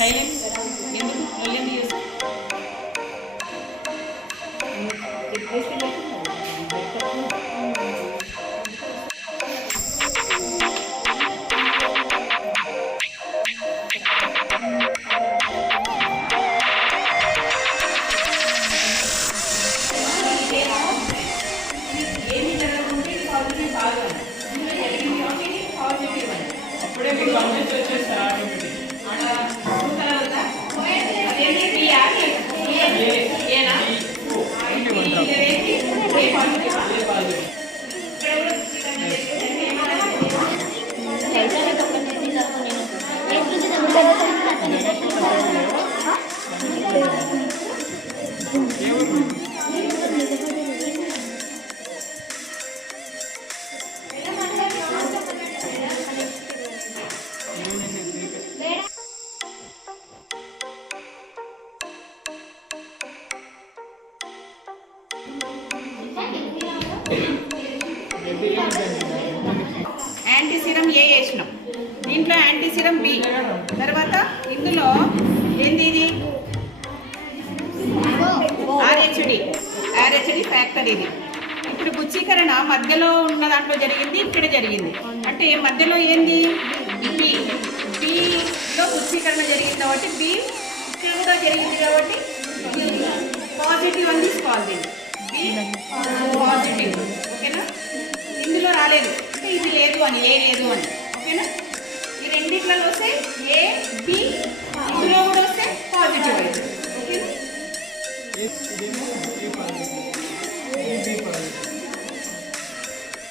Silence ఎందుకు మళ్ళీ చేస్తాం ఏమి జరగకుంటే పాజిటివ్ కాదు పాజిటివ్ అని అప్పుడే మీకు కాన్షియస్ వచ్చేస్తారు యాంటీసిరం ఏ వేసినాం, దీంట్లో యాంటీసిరం బి, తర్వాత ఇందులో ఏంది ఇది ఆర్హెచ్డి ఫ్యాక్టర్ ఇది. ఇప్పుడు గుచ్చీకరణ మధ్యలో ఉన్న దాంట్లో జరిగింది, ఇక్కడ జరిగింది. అంటే మధ్యలో ఏంది బి, బిలో గుచ్చీకరణ జరిగింది కాబట్టి బి ఇక్కడ కూడా జరిగింది కాబట్టి పాజిటివ్ అని తీసుకోవాలి. బి పాజిటివ్, ఓకేనా. ఇందులో రాలేదు అంటే ఇది లేదు అని, ఏ లేదు అని, ఓకేనా. ఈ రెండిట్లలో వస్తే ఏ బి, ఇందులో కూడా వస్తే పాజిటివ్ అవుతుంది, ఓకేనా.